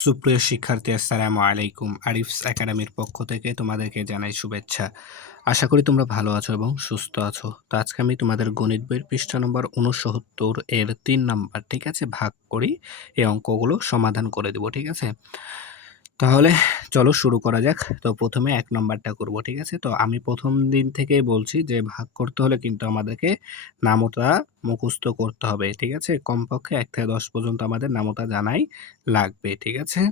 সুপ্রিয় শিক্ষার্থী আসসালামু আলাইকুম। আরিফস একাডেমির পক্ষ থেকে তোমাদেরকে জানাই শুভেচ্ছা। আশা করি তোমরা ভালো আছো এবং সুস্থ আছো। তো আজকে আমি তোমাদের গণিত বইয়ের পৃষ্ঠা নম্বর ৬৯ এর ৩ নাম্বার, ঠিক আছে, ভাগ করি এই অঙ্কগুলো সমাধান করে দেব, ঠিক আছে? তাহলে চলো শুরু করা যাক। তো প্রথমে ১ নাম্বারটা করব, ঠিক আছে? তো আমি প্রথম দিন থেকেই বলছি যে ভাগ করতে হলে কিন্তু আমাদেরকে নামতা মুখস্থ করতে হবে, ঠিক আছে? কমপক্ষে ১ থেকে ১০ পর্যন্ত আমাদের নামতা জানাই লাগবে, ঠিক আছে?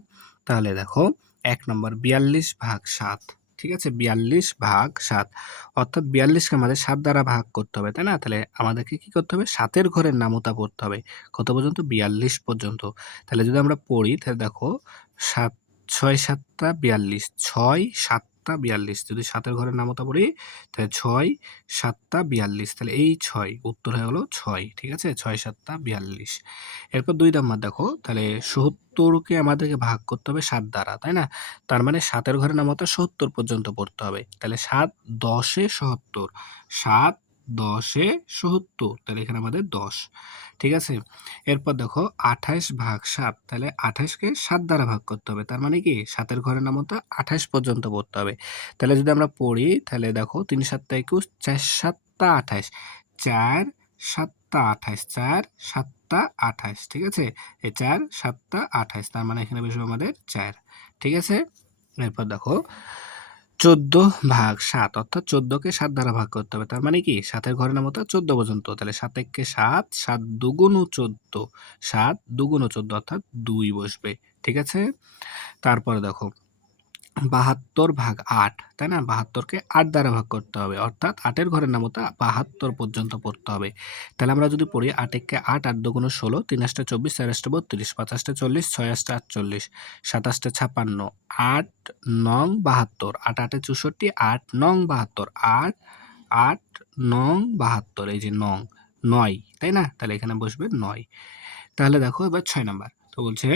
তাহলে দেখো ১ নম্বর ৪২/৭, ঠিক আছে? ৪২/৭ অর্থাৎ ৪২ কে আমাদের ৭ দ্বারা ভাগ করতে হবে, তাই না? তাহলে আমাদেরকে কি করতে হবে? ৭ এর ঘরের নামতা পড়তে হবে। কত পর্যন্ত? ৪২ পর্যন্ত। তাহলে যদি আমরা পড়ি তাহলে দেখো ৭ ৬ ৭ টা ৪২, ৬ ৭ টা ৪২, যদি ৭ এর ঘরের নামতা পড়ি তাহলে ৬ ৭ টা ৪২, তাহলে এই ৬ উত্তর হয়ে হলো ৬, ঠিক আছে? ৬ ৭ টা ৪২। এরপর ২ নাম্বার দেখো, তাহলে ৭০ কে আমাদেরকে ভাগ করতে হবে ৭ দ্বারা, তাই না? তার মানে ৭ এর ঘরের নামতা ৭০ পর্যন্ত পড়তে হবে। তাহলে ৭ ১০ এ ৭০, ৭ ১০ এ ৭০, তাহলে এখানে আমাদের ১০, ঠিক আছে? এরপর দেখো ২৮/৭, তাহলে ২৮ কে ৭ দ্বারা ভাগ করতে হবে। তার মানে কি ৭ এর ঘরের নামতা ২৮ পর্যন্ত পড়তে হবে। তাহলে যদি আমরা পড়ি তাহলে দেখো ৩ ৭ টা ২১, ৪ ৭ টা ২৮, ৪ ৭ টা ২৮, ৪ ৭ টা ২৮, ঠিক আছে? এই ৪ ৭ টা ২৮, তার মানে এখানে বসবে আমাদের ৪, ঠিক আছে? এরপর দেখো ১৪/৭, অর্থাৎ ১৪ কে ৭ দ্বারা ভাগ করতে হবে। তার মানে কি ৭ এর ঘরের নামতা ১৪ পর্যন্ত। তাহলে ৭ এক্কে ৭, ৭ দুগুণ ১৪, ৭ দুগুণ ১৪ অর্থাৎ ২ বসবে, ঠিক আছে? তারপরে দেখো ৭২/৮, তাই না? ৭২ কে ৮ দ্বারা ভাগ করতে হবে, অর্থাৎ ৮ এর ঘরের নামতা ৭২ পর্যন্ত পড়তে হবে। তাহলে আমরা যদি পড়ি ৮ এক্কে ৮, ৮ দুগুণ ১৬, ৩ আষ্টা ২৪, ৪ আষ্টা ৩২, ৫ আষ্টা ৪০, ৬ আষ্টা ৪৮, ৭ আষ্টা ৫৬, ৮ নং ৭২, ৮ আটে ৬৪, ৮ নং ৭২, ৮ ৮ নং ৭২, এই যে নং ৯, তাই না? তাহলে এখানে বসবে ৯। তাহলে দেখো এবার ৬ নাম্বার। তো বলছে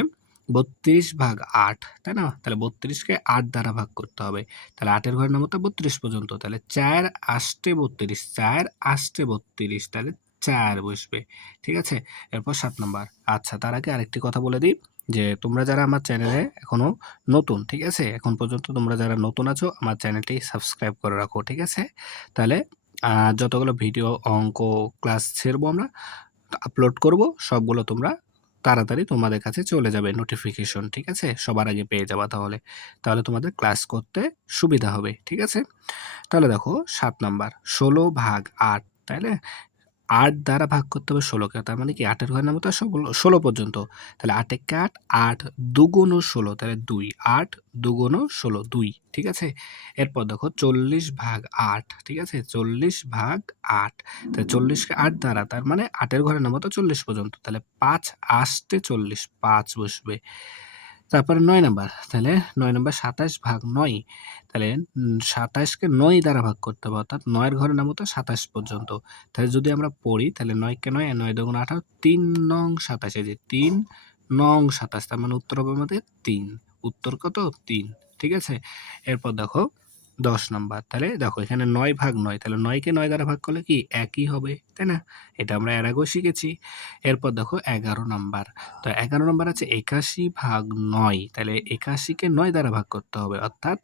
৩২/৮, তাই না? তাহলে ৩২ কে ৮ দ্বারা ভাগ করতে হবে। তাহলে ৮ এর ঘরের নামতা ৩২ পর্যন্ত। তাহলে ৪ আষ্টে ৩২, ৪ আষ্টে ৩২, তাহলে ৪ বসবে, ঠিক আছে? এরপর ৭ নাম্বার। আচ্ছা, তার আগে আরেকটি কথা বলে দিই যে তোমরা যারা আমার চ্যানেলে এখনো নতুন, ঠিক আছে? এখন পর্যন্ত তোমরা যারা নতুন আছো আমার চ্যানেলটি সাবস্ক্রাইব করে রাখো, ঠিক আছে? তাহলে যতগুলো ভিডিও, অঙ্ক, ক্লাস ছেড়বো আমরা, আপলোড করব, সবগুলো তোমরা তাড়াতাড়ি তোমাদের কাছে চলে যাবে নোটিফিকেশন, ঠিক আছে? সবার আগে পেয়ে যাবা তাহলে। তাহলে তোমাদের ক্লাস করতে সুবিধা হবে, ঠিক আছে? তাহলে দেখো ৭ নাম্বার ১৬/৮, তাইলে ৮ দ্বারা ভাগ করতে হবে ১৬ কে। তার মানে কি ৮ এর ঘরের নামতা ১৬ পর্যন্ত। তাহলে ৮ এক্কে ৮, ৮ দুগুণ ১৬, তাহলে ২, ৮ দুগুণ ১৬, ২, ঠিক আছে? এরপর দেখো ৪০/৮, ঠিক আছে? ৪০/৮, তাহলে ৪০ কে ৮ দ্বারা, তার মানে ৮ এর ঘরের নামতা ৪০ পর্যন্ত। তাহলে ৫ আষ্টে ৪০, ৫ বসবে। তারপরে ৯ নাম্বার, তাহলে ৯ নাম্বার ২৭/৯, তাহলে ২৭ কে ৯ দ্বারা ভাগ করতে হবে, অর্থাৎ ৯ এর ঘরের নামতা ২৭ পর্যন্ত। তাহলে যদি আমরা পড়ি তাহলে ৯ কে ৯, ৯ দুগুণ ১৮, ৩ নং ২৭, এই যে ৩ নং ২৭, তার মানে উত্তর হবে আমাদের ৩। উত্তর কত? ৩, ঠিক আছে? এরপর দেখো ১০ নাম্বার, তাহলে দেখো এখানে ৯/৯, তাহলে ৯ কে ৯ দ্বারা ভাগ করলে কি একই হবে, তাই না? এটা আমরা এর আগেও শিখেছি। এরপর দেখো ১১ নাম্বার। তো ১১ নম্বর আছে ৮১/৯, তাহলে ৮১ কে ৯ দ্বারা ভাগ করতে হবে, অর্থাৎ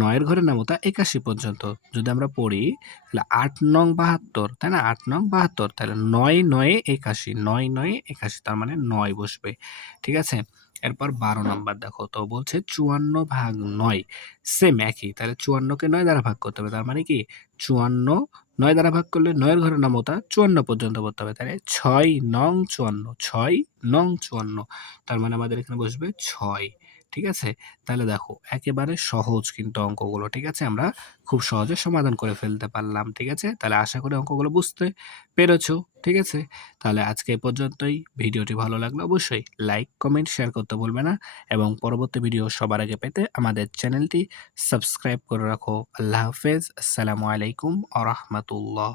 ৯ এর ঘরের নামতা ৮১ পর্যন্ত। যদি আমরা পড়ি তাহলে ৮ নং ৭২, তাই না? ৮ নং ৭২, তাহলে ৯ ৯ এ ৮১, ৯ ৯ এ ৮১, তার মানে ৯ বসবে, ঠিক আছে? এরপর ১২ নাম্বার দেখো, তো বলছে ৫৪/৯, সেম একই। তাহলে ৫৪ কে ৯ দ্বারা ভাগ করতে হবে, তার মানে কি ৫৪ ৯ দ্বারা ভাগ করলে ৯ এর ঘরের নামতা ৫৪ পর্যন্ত পড়তে হবে। তাহলে ৬ নং ৫৪, ৬ নং ৫৪, তার মানে আমাদের এখানে বসবে ৬, ঠিক আছে? তাহলে দেখো একেবারে সহজ কিন্তু অঙ্কগুলো, ঠিক আছে? আমরা খুব সহজে সমাধান করে ফেলতে পারলাম, ঠিক আছে? তাহলে আশা করি অঙ্কগুলো বুঝতে পেরেছো, ঠিক আছে? তাহলে আজকে এ পর্যন্তই। ভিডিওটি ভালো লাগলে অবশ্যই লাইক, কমেন্ট, শেয়ার করতে ভুলবে না এবং পরবর্তী ভিডিও সবার আগে পেতে আমাদের চ্যানেলটি সাবস্ক্রাইব করে রাখো। আল্লাহ হাফেজ। আসসালামু আলাইকুম ওয়া রাহমাতুল্লাহ।